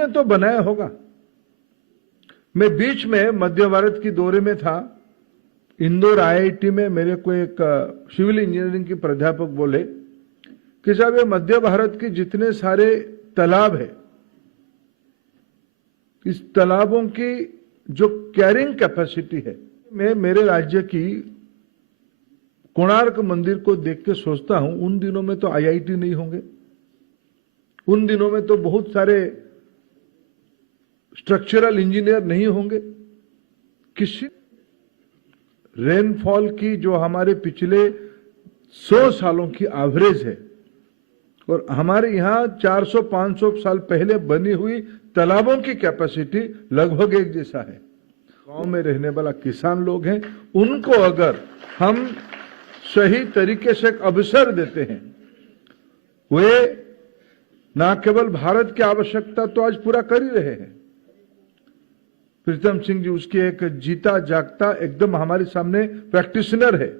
ने तो बनाया होगा। मैं बीच में मध्य भारत की दौरे में था। इंदौर आईआईटी में मेरे को एक सिविल इंजीनियरिंग की प्राध्यापक बोले कि साहब ये मध्य भारत के जितने सारे तालाब है, इस तालाबों की जो कैरिंग कैपेसिटी है, मैं मेरे राज्य की कोणार्क मंदिर को देख के सोचता हूं, उन दिनों में तो आईआईटी नहीं होंगे, उन दिनों में तो बहुत सारे स्ट्रक्चरल इंजीनियर नहीं होंगे। किसी रेनफॉल की जो हमारे पिछले 100 सालों की एवरेज है और हमारे यहां 400-500 साल पहले बनी हुई तालाबों की कैपेसिटी लगभग एक जैसा है। गांव में रहने वाला किसान लोग हैं, उनको अगर हम सही तरीके से एक अवसर देते हैं, वे न केवल भारत की आवश्यकता तो आज पूरा कर ही रहे हैं। प्रीतम सिंह जी उसके एक जीता जागता एकदम हमारे सामने प्रैक्टिशनर है।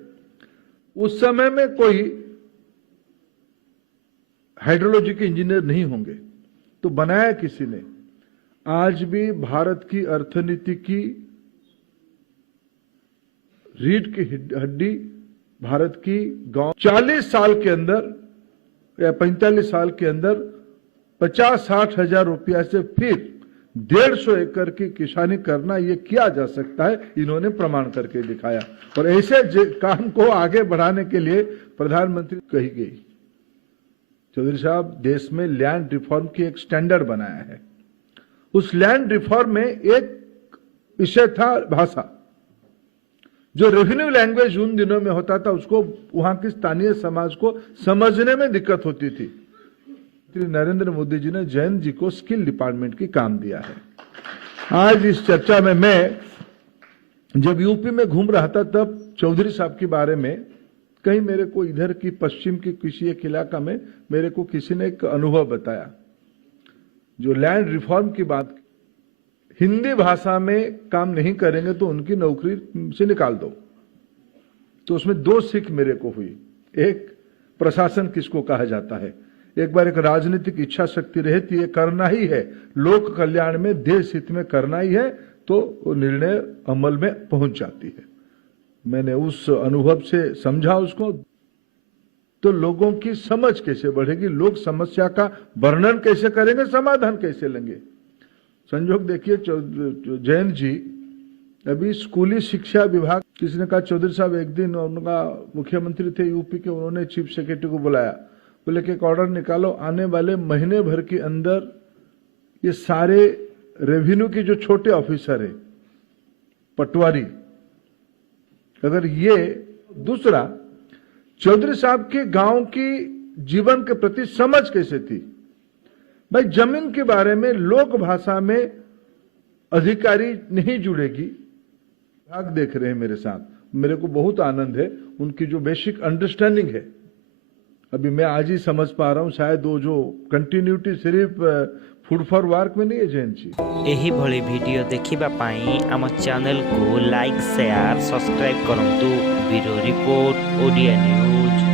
उस समय में कोई हाइड्रोलॉजी के इंजीनियर नहीं होंगे, तो बनाया किसी ने। आज भी भारत की अर्थनीति की रीढ़ की हड्डी भारत की गांव 40 साल के अंदर या 45 साल के अंदर 50-60 हजार रुपया से फिर 150 एकड़ की किसानी करना, ये किया जा सकता है। इन्होंने प्रमाण करके दिखाया और ऐसे काम को आगे बढ़ाने के लिए प्रधानमंत्री कही गई। चौधरी साहब देश में लैंड रिफॉर्म की एक स्टैंडर्ड बनाया है। उस लैंड रिफॉर्म में एक विषय था भाषा। जो रेवेन्यू लैंग्वेज उन दिनों में होता था, उसको वहां की स्थानीय समाज को समझने में दिक्कत होती थी। नरेंद्र मोदी जी ने जयंत जी को स्किल डिपार्टमेंट की काम दिया है। आज इस चर्चा में मैं जब यूपी में घूम रहा था, तब चौधरी साहब के बारे में कहीं मेरे को इधर की पश्चिम की किसी एक इलाका में मेरे को किसी ने एक अनुभव बताया। जो लैंड रिफॉर्म की बात, हिंदी भाषा में काम नहीं करेंगे तो उनकी नौकरी से निकाल दो। तो उसमें 2 सीख मेरे को हुई। एक, प्रशासन किसको कहा जाता है। एक बार एक राजनीतिक इच्छा शक्ति रहती है, करना ही है, लोक कल्याण में, देश हित में करना ही है, तो निर्णय अमल में पहुंच जाती है। मैंने उस अनुभव से समझा उसको। तो लोगों की समझ कैसे बढ़ेगी, लोग समस्या का वर्णन कैसे करेंगे, समाधान कैसे लेंगे। संजोग देखिए, जयंत जी अभी स्कूली शिक्षा विभाग, किसी ने कहा चौधरी साहब एक दिन उनका मुख्यमंत्री थे यूपी के, उन्होंने चीफ सेक्रेटरी को बुलाया, बोले कि एक ऑर्डर निकालो, आने वाले महीने भर के अंदर ये सारे रेवेन्यू के जो छोटे ऑफिसर है, पटवारी, अगर ये। दूसरा, चौधरी साहब के गांव की जीवन के प्रति समझ कैसे थी। भाई जमीन के बारे में लोक भाषा में अधिकारी नहीं जुड़ेगी। भाग देख रहे हैं मेरे साथ, मेरे को बहुत आनंद है। उनकी जो बेसिक अंडरस्टैंडिंग है, अभी मैं आज ही समझ पा रहा हूं, शायद वो जो कंटिन्यूटी सिर्फ फूड फॉर वर्क में नहीं है। जयंत जी, एही भली वीडियो देखिबा पाई आम चैनल को लाइक शेयर सब्सक्राइब करंतु। Bureau report Odia news.